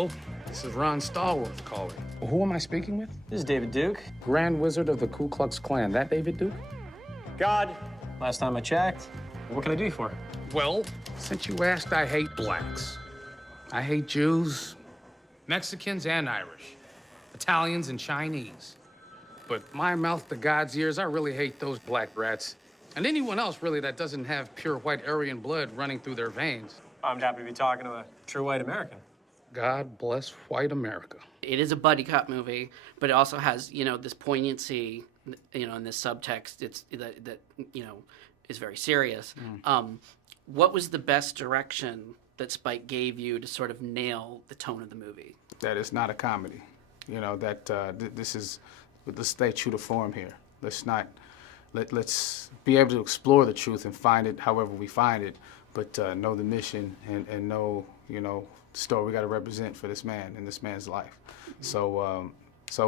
Hello, this is Ron Stallworth calling. Who am I speaking with? This is David Duke. Grand Wizard of the Ku Klux Klan. That David Duke? God. Last time I checked. What can I do you for? Well, since you asked, I hate blacks. I hate Jews, Mexicans and Irish, Italians and Chinese. But my mouth to God's ears, I really hate those black rats. And anyone else, really, that doesn't have pure white Aryan blood running through their veins. I'm happy to be talking to a true white American. God bless white America. It is a buddy cop movie, but it also has, this poignancy, and this subtext. It's that is very serious. What was the best direction that Spike gave you to sort of nail the tone of the movie? That it's not a comedy. Let's stay true to form here. Let's be able to explore the truth and find it however we find it, but know the mission and know, the story we got to represent for this man and this man's life. So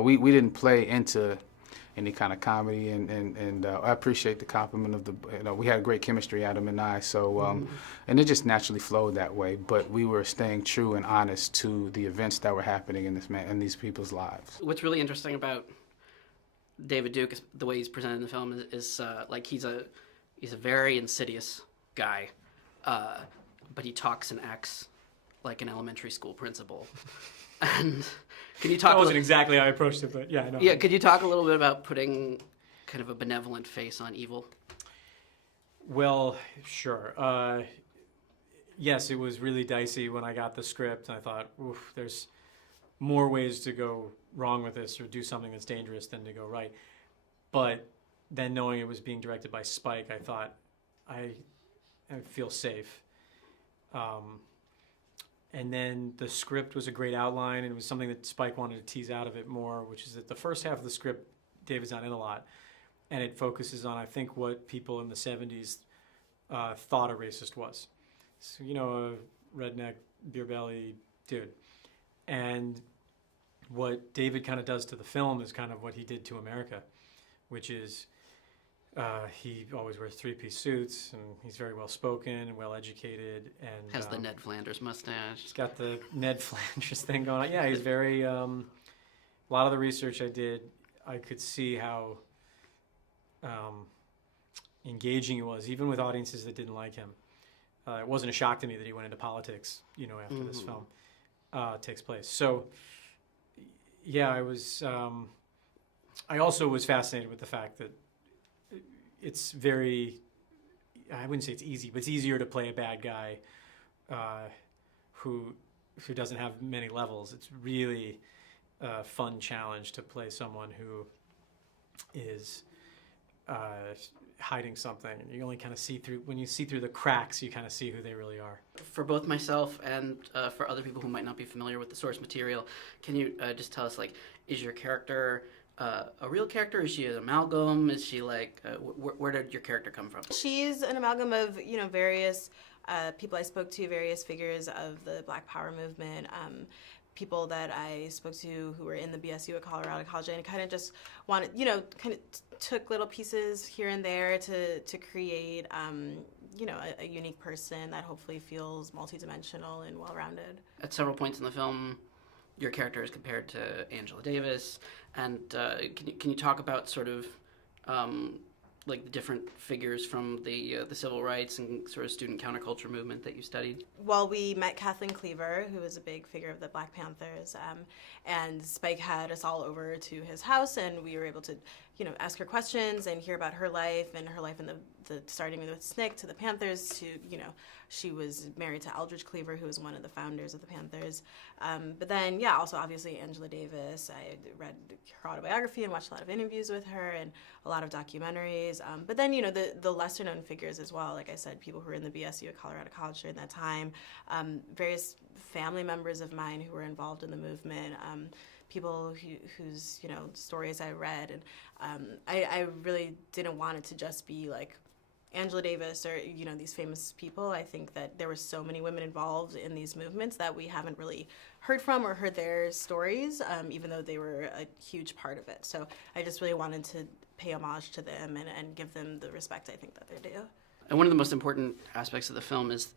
we didn't play into any kind of comedy, and I appreciate the compliment of we had great chemistry, Adam and I, so, and it just naturally flowed that way, but we were staying true and honest to the events that were happening in these people's lives. What's really interesting about David Duke, the way he's presented in the film, is he's a very insidious guy, but he talks and acts like an elementary school principal. And can you talk? That wasn't exactly how I approached it, but yeah, I know. Yeah, could you talk a little bit about putting kind of a benevolent face on evil? Well, sure. Yes, it was really dicey when I got the script, and I thought, oof, there's more ways to go wrong with this or do something that's dangerous than to go right. But then knowing it was being directed by Spike, I thought, I feel safe. And then the script was a great outline, and it was something that Spike wanted to tease out of it more, which is that the first half of the script, David's not in a lot, and it focuses on, I think, what people in the 70s thought a racist was. So, a redneck, beer belly dude. And what David kind of does to the film is kind of what he did to America, which is he always wears three-piece suits, and he's very well-spoken and well-educated. And has the Ned Flanders mustache. He's got the Ned Flanders thing going on. Yeah, he's very, a lot of the research I did, I could see how engaging it was, even with audiences that didn't like him. It wasn't a shock to me that he went into politics, after this film takes place. So, yeah, I also was fascinated with the fact that it's very, I wouldn't say it's easy, but it's easier to play a bad guy who doesn't have many levels. It's really a fun challenge to play someone who is hiding something. And you only kind of see through, when you see through the cracks, you kind of see who they really are. For both myself and for other people who might not be familiar with the source material, can you just tell us, is your character a real character? Is she an amalgam? Is she where did your character come from? She's an amalgam of, various people I spoke to, various figures of the Black Power movement, people that I spoke to who were in the BSU at Colorado College, and kind of just wanted, kind of took little pieces here and there to create, a unique person that hopefully feels multidimensional and well-rounded. At several points in the film, your character is compared to Angela Davis, and can you talk about sort of the different figures from the civil rights and sort of student counterculture movement that you studied? Well, we met Kathleen Cleaver, who was a big figure of the Black Panthers, and Spike had us all over to his house, and we were able to, ask her questions and hear about her life and the starting with SNCC to the Panthers to, she was married to Eldridge Cleaver, who was one of the founders of the Panthers. But then, also obviously Angela Davis. I read her autobiography and watched a lot of interviews with her and a lot of documentaries. But then, the lesser known figures as well. Like I said, people who were in the BSU at Colorado College during that time, various family members of mine who were involved in the movement, people whose, stories I read. And I really didn't want it to just be like Angela Davis or, these famous people. I think that there were so many women involved in these movements that we haven't really heard from or heard their stories, even though they were a huge part of it. So I just really wanted to pay homage to them and give them the respect I think that they're due. And one of the most important aspects of the film is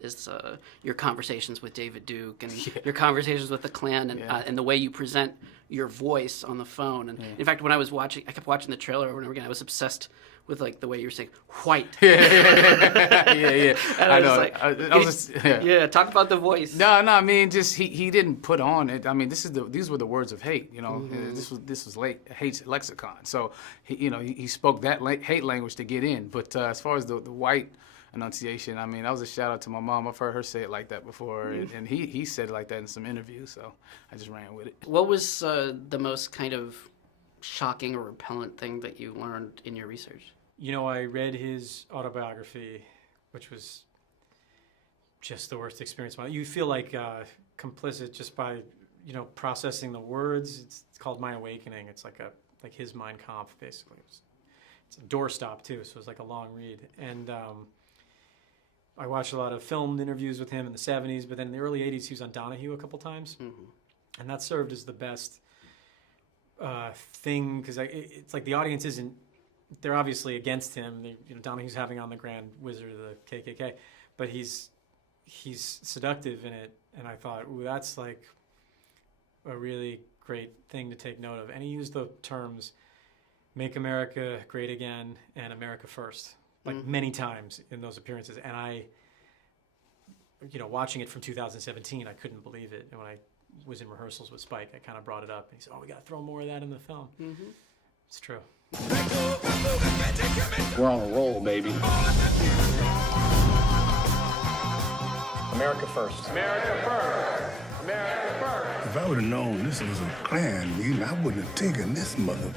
your conversations with David Duke and your conversations with the Klan and the way you present your voice on the phone. And in fact, when I was watching, I kept watching the trailer over and over again. I was obsessed with like the way you were saying white. Yeah. And I was know. like, talk about the voice. No, I mean, just he didn't put on it. I mean, these were the words of hate. You know, this was hate lexicon. So he spoke that hate language to get in. But as far as the white enunciation, I mean, that was a shout out to my mom. I've heard her say it like that before, and he said it like that in some interviews. So I just ran with it. What was the most kind of shocking or repellent thing that you learned in your research? I read his autobiography, which was just the worst experience. You feel like complicit just by, processing the words. It's called My Awakening. It's like his Mein Kampf, basically. It's a doorstop, too, so it's like a long read. And I watched a lot of filmed interviews with him in the 70s, but then in the early 80s, he was on Donahue a couple times. And that served as the best thing, because it's like the audience isn't, they're obviously against him. Donahue's having on the Grand Wizard of the KKK, but he's seductive in it, and I thought, ooh, that's like a really great thing to take note of. And he used the terms "Make America Great Again" and "America First" like many times in those appearances. And I, watching it from 2017, I couldn't believe it. And when I was in rehearsals with Spike, I kind of brought it up. And he said, "Oh, we got to throw more of that in the film." It's true. We're on a roll, baby. America first. America first. America first. If I would have known this was a Klan meeting, I wouldn't have taken this mother.